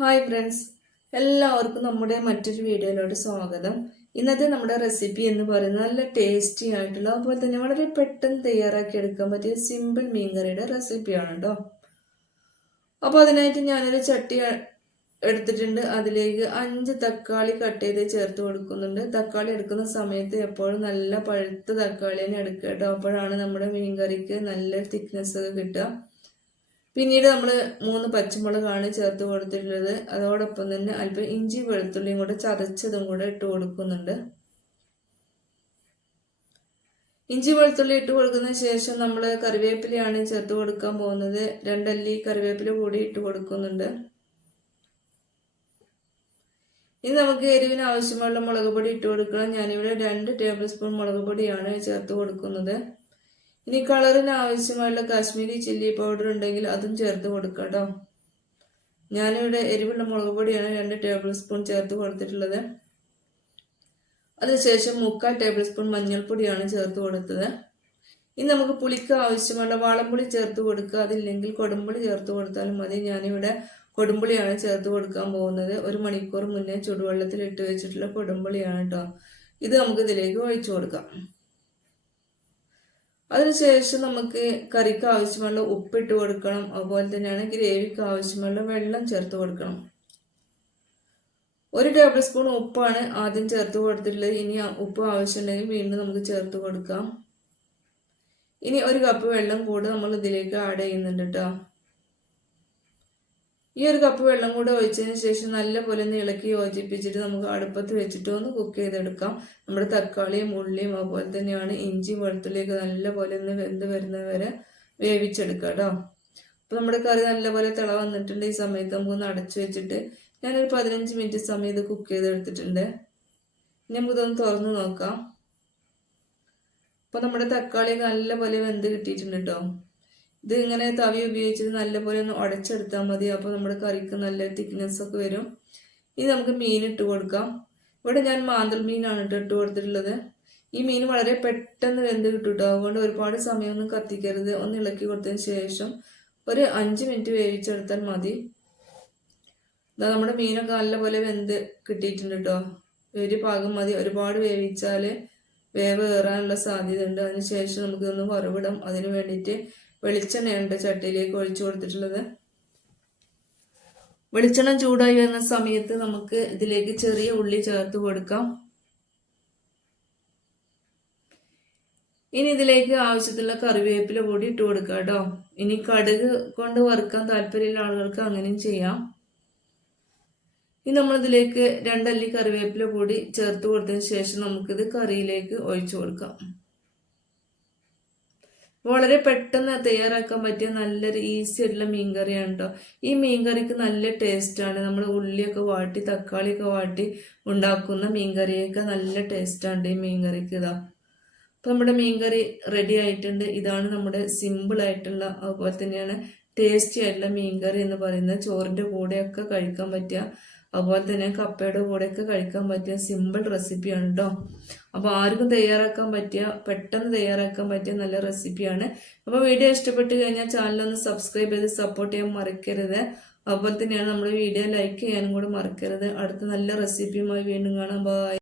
Hi friends എല്ലാവർക്കും നമ്മുടെ മറ്റൊരു വീഡിയോയിലോട്ട് സ്വാഗതം. ഇന്നത്തെ നമ്മുടെ റെസിപ്പി എന്ന് പറയുന്നത് നല്ല ടേസ്റ്റി ആയിട്ടുള്ള അതുപോലെ തന്നെ വളരെ പെട്ടെന്ന് തയ്യാറാക്കി എടുക്കാൻ പറ്റിയ സിമ്പിൾ മീൻകറിയുടെ റെസിപ്പിയാണ് കേട്ടോ അപ്പോൾ അതിനായിട്ട് ഞാനൊരു ചട്ടി എടുത്തിട്ടുണ്ട്. അതിലേക്ക് അഞ്ച് തക്കാളി കട്ട് ചെയ്ത് ചേർത്ത് കൊടുക്കുന്നുണ്ട്. തക്കാളി എടുക്കുന്ന സമയത്ത് എപ്പോഴും നല്ല പഴുത്ത തക്കാളി തന്നെ എടുക്കുക കേട്ടോ അപ്പോഴാണ് നമ്മുടെ മീൻകറിക്ക് നല്ല തിക്നെസ് ഒക്കെ കിട്ടുക. പിന്നീട് നമ്മൾ മൂന്ന് പച്ചമുളകാണ് ചേർത്ത് കൊടുത്തിട്ടുള്ളത്. അതോടൊപ്പം തന്നെ അല്പം ഇഞ്ചി വെളുത്തുള്ളിയും കൂടെ ചതച്ചതും കൂടെ ഇട്ട് കൊടുക്കുന്നുണ്ട്. ഇഞ്ചി വെളുത്തുള്ളി ഇട്ട് കൊടുക്കുന്ന ശേഷം നമ്മൾ കറിവേപ്പിലയാണ് ചേർത്ത് കൊടുക്കാൻ പോകുന്നത്. രണ്ടല്ലി കറിവേപ്പില കൂടി ഇട്ട് കൊടുക്കുന്നുണ്ട്. ഇനി നമുക്ക് എരിവിന് ആവശ്യമുള്ള മുളക് പൊടി ഇട്ട് കൊടുക്കണം. ഞാനിവിടെ രണ്ട് ടേബിൾ സ്പൂൺ മുളക് പൊടിയാണ് ചേർത്ത് കൊടുക്കുന്നത്. ഇനി കളറിന് ആവശ്യമായുള്ള കാശ്മീരി ചില്ലി പൗഡർ ഉണ്ടെങ്കിൽ അതും ചേർത്ത് കൊടുക്കാം കേട്ടോ ഞാനിവിടെ എരിവുള്ള മുളക് പൊടിയാണ് രണ്ട് ടേബിൾ സ്പൂൺ ചേർത്ത് കൊടുത്തിട്ടുള്ളത്. അതിനുശേഷം മുക്കാൽ ടേബിൾ സ്പൂൺ മഞ്ഞൾപ്പൊടിയാണ് ചേർത്ത് കൊടുത്തത്. ഇനി നമുക്ക് പുളിക്ക് ആവശ്യമുള്ള വാളംപുളി ചേർത്ത് കൊടുക്കുക. അതില്ലെങ്കിൽ കൊടുമ്പുളി ചേർത്ത് കൊടുത്താലും മതി. ഞാനിവിടെ കൊടുമ്പുളിയാണ് ചേർത്ത് കൊടുക്കാൻ പോകുന്നത്. ഒരു മണിക്കൂർ മുന്നേ ചുടുവെള്ളത്തിൽ ഇട്ട് വെച്ചിട്ടുള്ള കൊടുമ്പുളിയാണ് കേട്ടോ ഇത് നമുക്ക് ഇതിലേക്ക് ഒഴിച്ചു കൊടുക്കാം. അതിനുശേഷം നമുക്ക് കറിക്ക് ആവശ്യമുള്ള ഉപ്പിട്ട് കൊടുക്കണം. അതുപോലെ തന്നെയാണ് ഗ്രേവിക്ക് ആവശ്യമുള്ള വെള്ളം ചേർത്ത് കൊടുക്കണം. ഒരു ടേബിൾ സ്പൂൺ ഉപ്പാണ് ആദ്യം ചേർത്ത് കൊടുത്തിട്ടുള്ളത്. ഇനി ഉപ്പ് ആവശ്യമുണ്ടെങ്കിൽ വീണ്ടും നമുക്ക് ചേർത്ത് കൊടുക്കാം. ഇനി ഒരു കപ്പ് വെള്ളം കൂടെ നമ്മൾ ഇതിലേക്ക് ആഡ് ചെയ്യുന്നുണ്ട് കേട്ടോ. ഈ ഒരു കപ്പ് വെള്ളം കൂടെ ഒഴിച്ചതിന് ശേഷം നല്ലപോലെ ഒന്ന് ഇളക്കി യോജിപ്പിച്ചിട്ട് നമുക്ക് അടുപ്പത്ത് വെച്ചിട്ട് ഒന്ന് കുക്ക് ചെയ്തെടുക്കാം. നമ്മുടെ തക്കാളിയും ഉള്ളിയും അതുപോലെ തന്നെയാണ് ഇഞ്ചി വെളുത്തുള്ളിയൊക്കെ നല്ലപോലെ ഒന്ന് വെന്ത് വരുന്നത് വരെ വേവിച്ചെടുക്കാം കേട്ടോ. അപ്പോൾ നമ്മുടെ കറി നല്ലപോലെ തിള വന്നിട്ടുണ്ട്. ഈ സമയത്ത് നമുക്ക് ഒന്ന് അടച്ചു വെച്ചിട്ട് ഞാനൊരു പതിനഞ്ച് മിനിറ്റ് സമയം ഇത് കുക്ക് ചെയ്തെടുത്തിട്ടുണ്ട്. ഇനി നമുക്കിതൊന്ന് തുറന്ന് നോക്കാം. അപ്പോൾ നമ്മുടെ തക്കാളി നല്ലപോലെ വെന്ത് കിട്ടിയിട്ടുണ്ട് കേട്ടോ. ഇത് ഇങ്ങനെ തവി ഉപയോഗിച്ചിട്ട് നല്ലപോലെ ഒന്ന് ഉടച്ചെടുത്താൽ മതി. അപ്പോൾ നമ്മുടെ കറിക്ക് നല്ല തിക്നെസ് ഒക്കെ വരും. ഇനി നമുക്ക് മീൻ ഇട്ട് കൊടുക്കാം. ഇവിടെ ഞാൻ മാന്തൽ മീനാണ് ഇട്ട് ഇട്ട് കൊടുത്തിട്ടുള്ളത്. ഈ മീൻ വളരെ പെട്ടെന്ന് വെന്ത് കിട്ടും കേട്ടോ. അതുകൊണ്ട് ഒരുപാട് സമയമൊന്നും കത്തിക്കരുത്. ഒന്ന് ഇളക്കി കൊടുത്തതിന് ശേഷം ഒരു അഞ്ച് മിനിറ്റ് വേവിച്ചെടുത്താൽ മതി. ഇതാ നമ്മുടെ മീനൊക്കെ നല്ലപോലെ വെന്ത് കിട്ടിയിട്ടുണ്ട് കേട്ടോ. ഒരു പാകം മതി. ഒരുപാട് വേവിച്ചാൽ വേവ് കയറാനുള്ള സാധ്യത ഉണ്ട് അതിനുശേഷം നമുക്കൊന്ന് വറവിടാം. അതിന് വേണ്ടിയിട്ട് വെളിച്ചെണ്ണയാണ് ചട്ടിയിലേക്ക് ഒഴിച്ചു കൊടുത്തിട്ടുള്ളത്. വെളിച്ചെണ്ണ ചൂടായി വരുന്ന സമയത്ത് നമുക്ക് ഇതിലേക്ക് ചെറിയ ഉള്ളി ചേർത്ത് കൊടുക്കാം. ഇനി ഇതിലേക്ക് ആവശ്യത്തിലുള്ള കറിവേപ്പില കൂടി ഇട്ട് കൊടുക്കുക കേട്ടോ. ഇനി കടുക് കൊണ്ട് വറുക്കാൻ താല്പര്യമുള്ള ആളുകൾക്ക് അങ്ങനെയും ചെയ്യാം. ഇനി നമ്മളിതിലേക്ക് രണ്ടല്ലി കറിവേപ്പില കൂടി ചേർത്ത് കൊടുത്തതിന് ശേഷം നമുക്കിത് കറിയിലേക്ക് ഒഴിച്ചു കൊടുക്കാം. വളരെ പെട്ടെന്ന് തയ്യാറാക്കാൻ പറ്റിയ നല്ലൊരു ഈസി ആയിട്ടുള്ള മീൻ കറിയാണ് കേട്ടോ ഈ മീൻ കറിക്ക് നല്ല ടേസ്റ്റാണ് നമ്മൾ ഉള്ളിയൊക്കെ വാട്ടി തക്കാളിയൊക്കെ വാട്ടി ഉണ്ടാക്കുന്ന മീൻ കറിയൊക്കെ നല്ല ടേസ്റ്റാണ് ഈ മീൻ കറിക്ക് ഇതാ. അപ്പം നമ്മുടെ മീൻ കറി റെഡി ആയിട്ടുണ്ട്. ഇതാണ് നമ്മുടെ സിമ്പിൾ ആയിട്ടുള്ള അതുപോലെ തന്നെയാണ് ടേസ്റ്റി ആയിട്ടുള്ള മീൻ കറി എന്ന് പറയുന്നത്. ചോറിന്റെ കൂടെയൊക്കെ കഴിക്കാൻ പറ്റിയ അതുപോലെ തന്നെ കപ്പയുടെ കൂടെയൊക്കെ കഴിക്കാൻ പറ്റിയ സിമ്പിൾ റെസിപ്പിയാണ് കേട്ടോ അപ്പോൾ ആർക്കും തയ്യാറാക്കാൻ പറ്റിയ പെട്ടെന്ന് തയ്യാറാക്കാൻ പറ്റിയ നല്ല റെസിപ്പിയാണ് അപ്പോൾ വീഡിയോ ഇഷ്ടപ്പെട്ട് കഴിഞ്ഞാൽ ചാനലൊന്ന് സബ്സ്ക്രൈബ് ചെയ്ത് സപ്പോർട്ട് ചെയ്യാൻ മറക്കരുത്. അതുപോലെ തന്നെയാണ് നമ്മുടെ വീഡിയോ ലൈക്ക് ചെയ്യാനും കൂടെ മറക്കരുത്. അടുത്ത നല്ല റെസിപ്പിയുമായി വീണ്ടും കാണാം. ബൈ